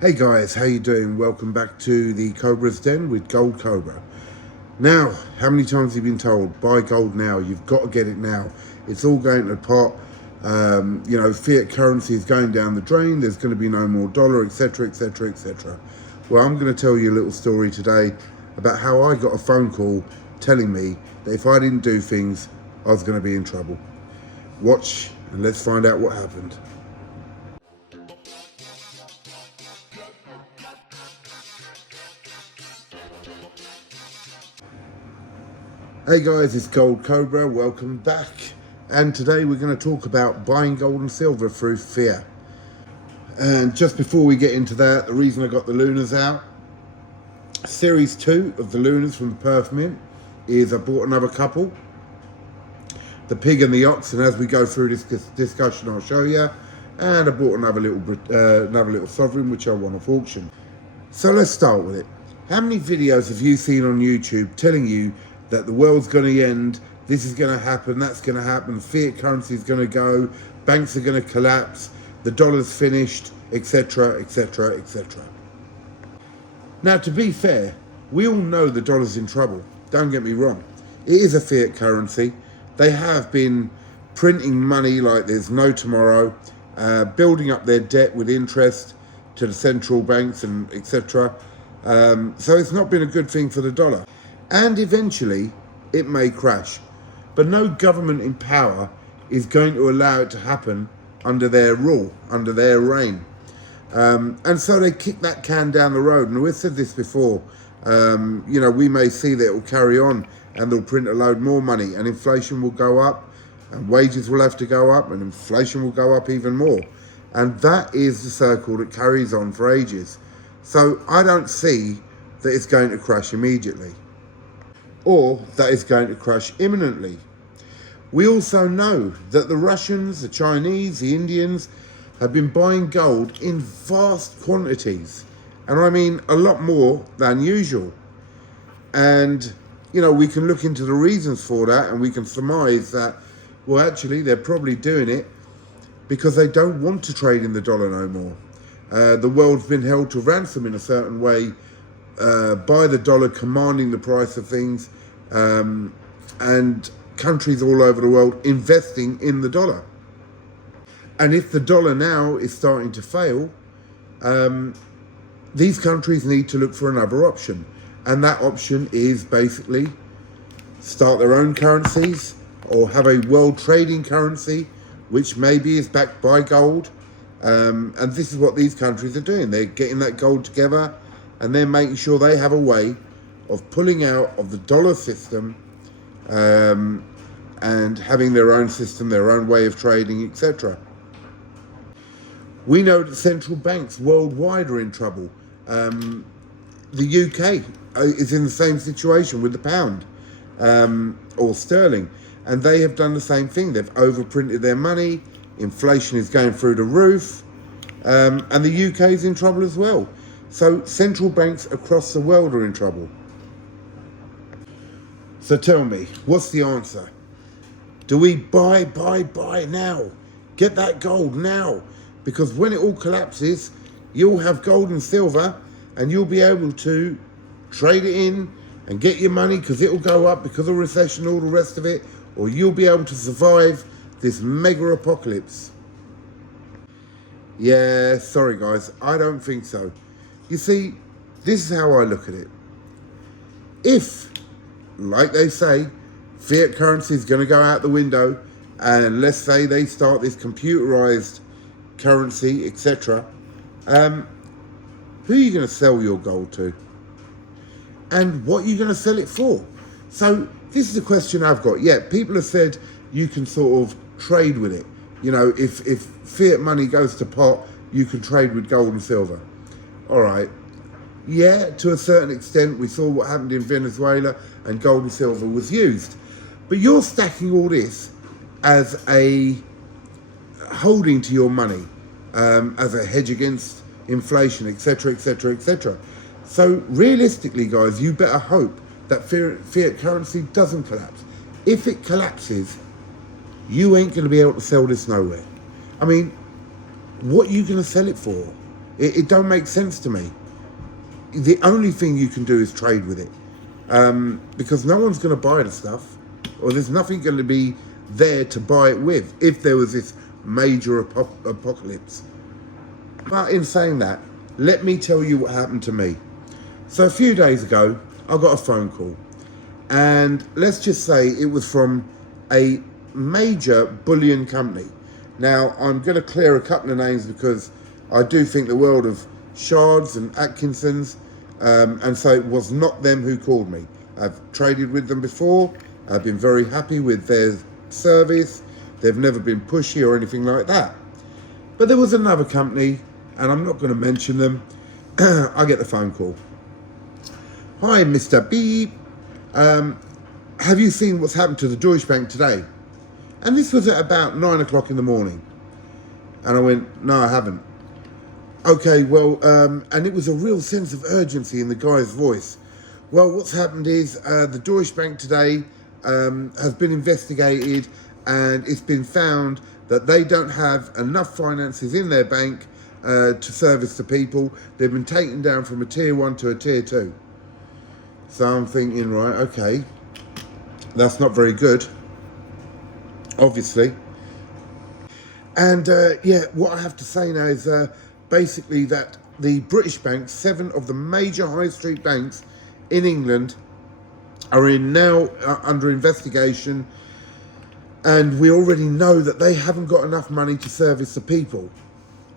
Hey guys, how you doing? Welcome back to the Cobra's Den with Gold Cobra. Now, how many times have you been told, buy gold now, you've got to get it now. It's all going to pot. Fiat currency is going down the drain, there's going to be no more dollar, etc, etc, etc. Well, I'm going to tell you a little story today about how I got a phone call telling me that if I didn't do things, I was going to be in trouble. Watch and let's find out what happened. Hey guys, it's Gold Cobra, welcome back. And today we're going to talk about buying gold and silver through fiat. And just before we get into that, the reason I got the Lunas out, Series 2 of the Lunas from the Perth Mint is I bought another couple. The Pig and the Ox, and as we go through this discussion I'll show you. And I bought another little sovereign which I won off auction. So let's start with it. How many videos have you seen on YouTube telling you that the world's going to end, this is going to happen, that's going to happen, fiat currency is going to go, banks are going to collapse, the dollar's finished, etc, etc, etc. Now, to be fair, we all know the dollar's in trouble, don't get me wrong. It is a fiat currency. They have been printing money like there's no tomorrow, building up their debt with interest to the central banks and etc. So it's not been a good thing for the dollar. And eventually it may crash, but no government in power is going to allow it to happen under their rule, under their reign. And so they kick that can down the road. And we've said this before, we may see that it will carry on and they'll print a load more money and inflation will go up and wages will have to go up and inflation will go up even more. And that is the circle that carries on for ages. So I don't see that it's going to crash immediately, or that is going to crash imminently. We also know that the Russians, the Chinese, the Indians have been buying gold in vast quantities. And I mean a lot more than usual. And, we can look into the reasons for that and we can surmise that, well, actually, they're probably doing it because they don't want to trade in the dollar no more. The world's been held to ransom in a certain way by the dollar commanding the price of things, and countries all over the world investing in the dollar. And if the dollar now is starting to fail, these countries need to look for another option. And that option is basically start their own currencies or have a world trading currency, which maybe is backed by gold. And this is what these countries are doing. They're getting that gold together and they're making sure they have a way of pulling out of the dollar system and having their own system, their own way of trading, etc. We know that central banks worldwide are in trouble. The UK is in the same situation with the pound or sterling, and they have done the same thing. They've overprinted their money, inflation is going through the roof, and the UK is in trouble as well. So central banks across the world are in trouble. So tell me, what's the answer? Do we buy now? Get that gold now. Because when it all collapses, you'll have gold and silver and you'll be able to trade it in and get your money because it'll go up because of recession and all the rest of it, or you'll be able to survive this mega apocalypse. Yeah, sorry guys, I don't think so. You see, this is how I look at it. If, like they say, fiat currency is going to go out the window, and let's say they start this computerized currency, etc., who are you going to sell your gold to? And what are you going to sell it for? So this is a question I've got. Yeah, people have said you can sort of trade with it. If fiat money goes to pot, you can trade with gold and silver. All right. Yeah, to a certain extent, we saw what happened in Venezuela and gold and silver was used. But you're stacking all this as a holding to your money, as a hedge against inflation, etc, etc, etc. So realistically, guys, you better hope that fiat currency doesn't collapse. If it collapses, you ain't going to be able to sell this nowhere. I mean, what are you going to sell it for? It don't make sense to me. The only thing you can do is trade with it, because no one's going to buy the stuff, or there's nothing going to be there to buy it with if there was this major apocalypse. But in saying that, let me tell you what happened to me. So a few days ago, I got a phone call, and let's just say it was from a major bullion company. Now, I'm going to clear a couple of names because I do think the world of Shards and Atkinsons, and so it was not them who called me. I've traded with them before. I've been very happy with their service. They've never been pushy or anything like that. But there was another company, and I'm not going to mention them. I get the phone call. Hi, Mr. Beep. Have you seen what's happened to the Deutsche Bank today? And this was at about 9 o'clock in the morning. And I went, no, I haven't. Okay, well, and it was a real sense of urgency in the guy's voice. Well, what's happened is the Deutsche Bank today has been investigated, and it's been found that they don't have enough finances in their bank to service the people. They've been taken down from a tier 1 to a tier 2. So I'm thinking, right, okay, that's not very good, obviously. And yeah, what I have to say now is basically that the British banks, 7 of the major high street banks in England, are now under investigation, and we already know that they haven't got enough money to service the people,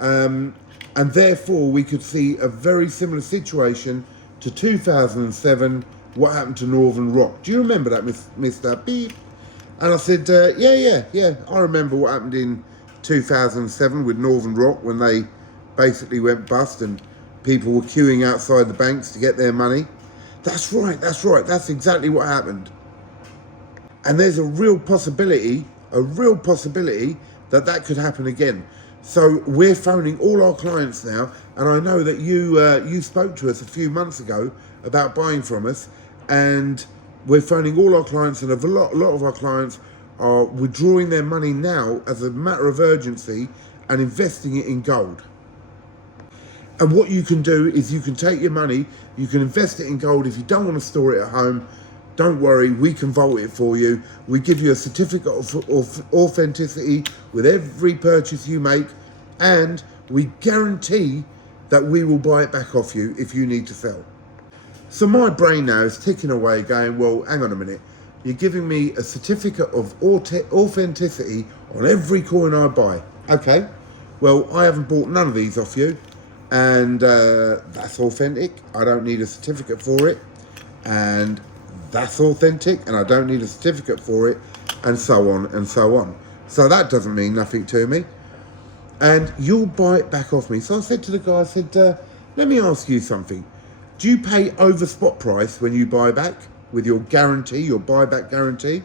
and therefore we could see a very similar situation to 2007, what happened to Northern Rock. Do you remember that, Mr. Beep? And I said, yeah, I remember what happened in 2007 with Northern Rock when they basically went bust and people were queuing outside the banks to get their money. That's right, that's exactly what happened. And there's a real possibility that that could happen again. So we're phoning all our clients now, and I know that you spoke to us a few months ago about buying from us, and we're phoning all our clients, and a lot of our clients are withdrawing their money now as a matter of urgency and investing it in gold. And what you can do is you can take your money, you can invest it in gold. If you don't want to store it at home, don't worry, we can vault it for you. We give you a certificate of authenticity with every purchase you make, and we guarantee that we will buy it back off you if you need to sell. So my brain now is ticking away going, well, hang on a minute. You're giving me a certificate of authenticity on every coin I buy. Okay, well, I haven't bought none of these off you, and that's authentic. I don't need a certificate for it, and that's authentic, and I don't need a certificate for it, and so on and so on. So that doesn't mean nothing to me, and you'll buy it back off me. So I said to the guy, I said, let me ask you something. Do you pay over spot price when you buy back with your guarantee, your buyback guarantee?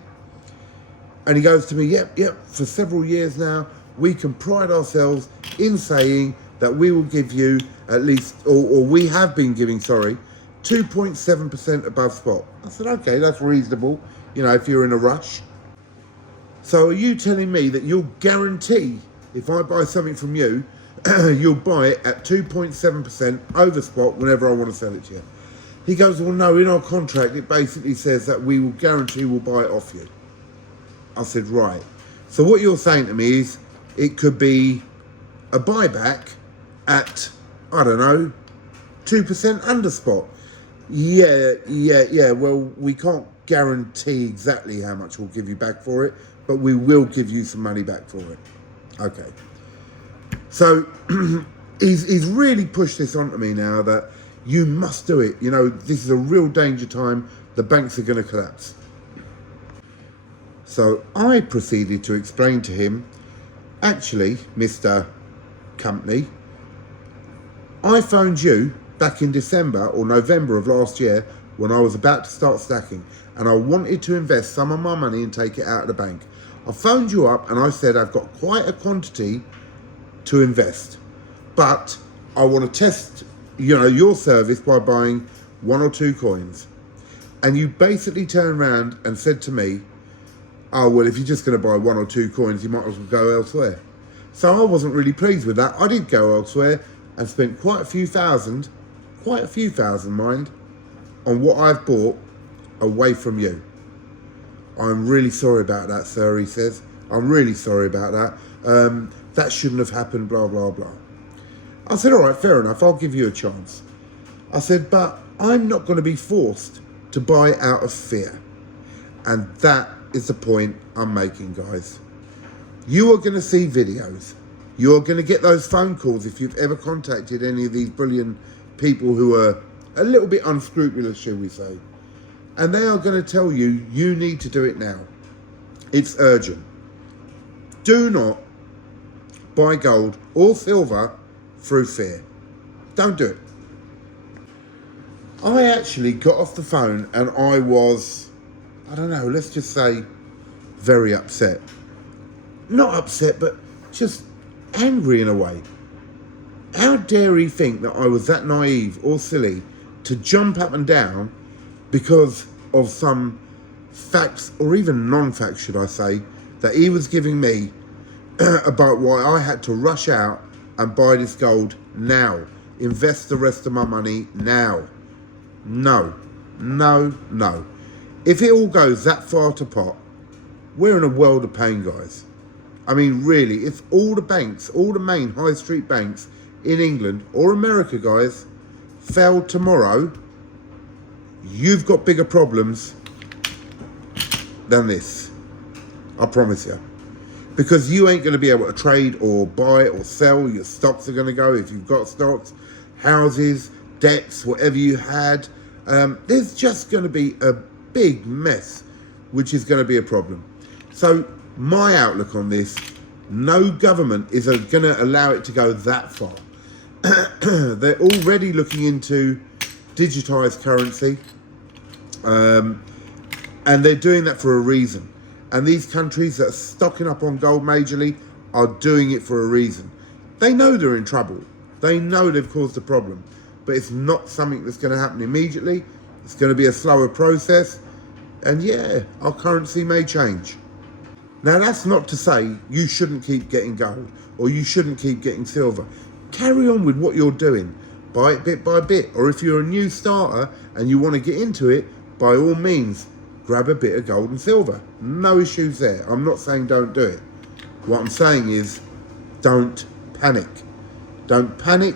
And he goes to me, yep, for several years now, we can pride ourselves in saying that we will give you at least, or we have been giving, 2.7% above spot. I said, okay, that's reasonable, if you're in a rush. So are you telling me that you'll guarantee, if I buy something from you, you'll buy it at 2.7% over spot whenever I want to sell it to you? He goes, well, no, in our contract, it basically says that we will guarantee we'll buy it off you. I said, right. So what you're saying to me is it could be a buyback at, 2% under spot. Yeah, well, we can't guarantee exactly how much we'll give you back for it, but we will give you some money back for it. Okay. So he's really pushed this onto me now that you must do it. This is a real danger time. The banks are going to collapse. So I proceeded to explain to him, actually, Mr. Company, I phoned you back in December or November of last year when I was about to start stacking, and I wanted to invest some of my money and take it out of the bank. I phoned you up and I said I've got quite a quantity to invest, but I want to test your service by buying 1 or 2 coins. And you basically turned around and said to me, oh, well, if you're just going to buy 1 or 2 coins, you might as well go elsewhere. So I wasn't really pleased with that. I did go elsewhere, and spent quite a few thousand, mind, on what I've bought away from you. I'm really sorry about that, sir, he says. I'm really sorry about that. That shouldn't have happened, blah, blah, blah. I said, all right, fair enough, I'll give you a chance. I said, but I'm not going to be forced to buy out of fear. And that is the point I'm making, guys. You are going to see videos. You're going to get those phone calls if you've ever contacted any of these bullion people who are a little bit unscrupulous, shall we say. And they are going to tell you, you need to do it now. It's urgent. Do not buy gold or silver through fear. Don't do it. I actually got off the phone and I was, I don't know, let's just say very upset. Not upset, but just angry in a way. How dare he think that I was that naive or silly to jump up and down because of some facts, or even non-facts should I say, that he was giving me about why I had to rush out and buy this gold now. Invest the rest of my money now. No, no, no. If it all goes that far to pot, we're in a world of pain, guys. I mean, really, if all the banks, all the main high street banks in England or America, guys, failed tomorrow, you've got bigger problems than this. I promise you. Because you ain't going to be able to trade or buy or sell. Your stocks are going to go, if you've got stocks, houses, debts, whatever you had. There's just going to be a big mess, which is going to be a problem. So my outlook on this, no government is going to allow it to go that far. They're already looking into digitized currency, and they're doing that for a reason. And these countries that are stocking up on gold majorly are doing it for a reason. They know they're in trouble. They know they've caused a problem. But it's not something that's going to happen immediately. It's going to be a slower process. And yeah, our currency may change. Now, that's not to say you shouldn't keep getting gold or you shouldn't keep getting silver. Carry on with what you're doing. Buy it bit by bit. Or if you're a new starter and you want to get into it, by all means, grab a bit of gold and silver. No issues there. I'm not saying don't do it. What I'm saying is don't panic. Don't panic.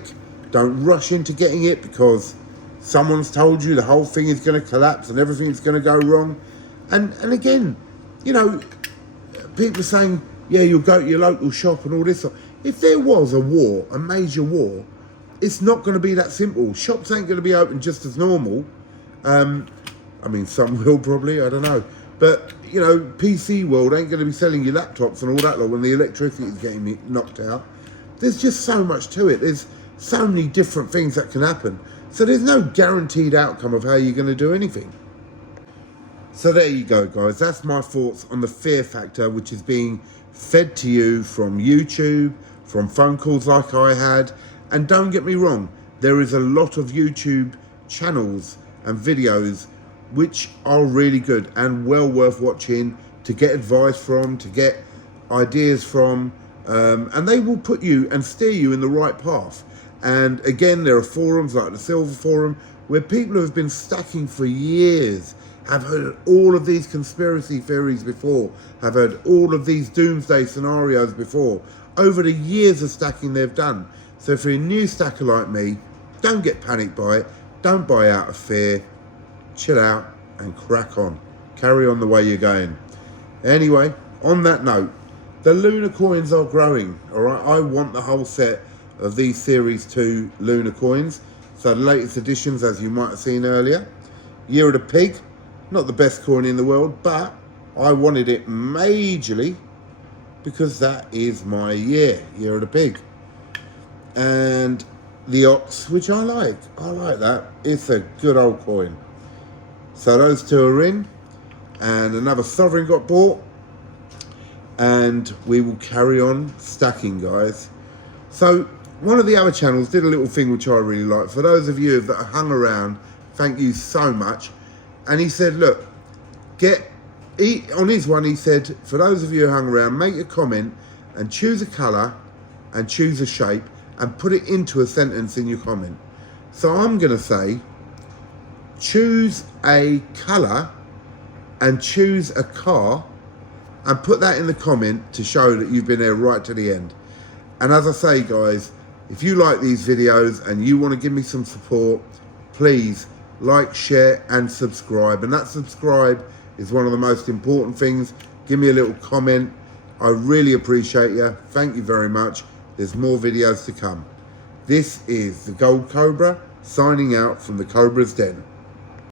Don't rush into getting it because someone's told you the whole thing is going to collapse and everything's going to go wrong. And again, you know, people are saying, yeah, you'll go to your local shop and all this. If there was a war, a major war, it's not going to be that simple. Shops ain't going to be open just as normal. I mean, some will probably, I don't know. But, you know, PC world ain't going to be selling you laptops and all that lot when the electricity is getting knocked out. There's just so much to it. There's so many different things that can happen. So there's no guaranteed outcome of how you're going to do anything. So there you go, guys. That's my thoughts on the fear factor, which is being fed to you from YouTube, from phone calls like I had. And don't get me wrong, there is a lot of YouTube channels and videos which are really good and well worth watching, to get advice from, to get ideas from, and they will put you and steer you in the right path. And again, there are forums like the Silver Forum where people who have been stacking for years have heard all of these conspiracy theories before, have heard all of these doomsday scenarios before, over the years of stacking they've done. So if you're a new stacker like me, don't get panicked by it, don't buy out of fear, chill out and crack on. Carry on the way you're going. Anyway, on that note, the lunar coins are growing, all right? I want the whole set of these Series 2 lunar coins. So the latest editions, as you might have seen earlier. Year of the Pig, not the best coin in the world, but I wanted it majorly because that is my year of the Pig. And the Ox, which I like that. It's a good old coin. So those two are in, and another sovereign got bought, and we will carry on stacking, guys. So one of the other channels did a little thing which I really like. For those of you that hung around, thank you so much. And he said, look, on his one, he said, for those of you who hung around, make a comment and choose a colour and choose a shape and put it into a sentence in your comment. So I'm going to say, choose a colour and choose a car, and put that in the comment to show that you've been there right to the end. And as I say, guys, if you like these videos and you want to give me some support, please like, share and subscribe. And that subscribe is one of the most important things. Give me a little comment. I really appreciate you. Thank you very much. There's more videos to come. This is the Gold Cobra signing out from the Cobra's Den.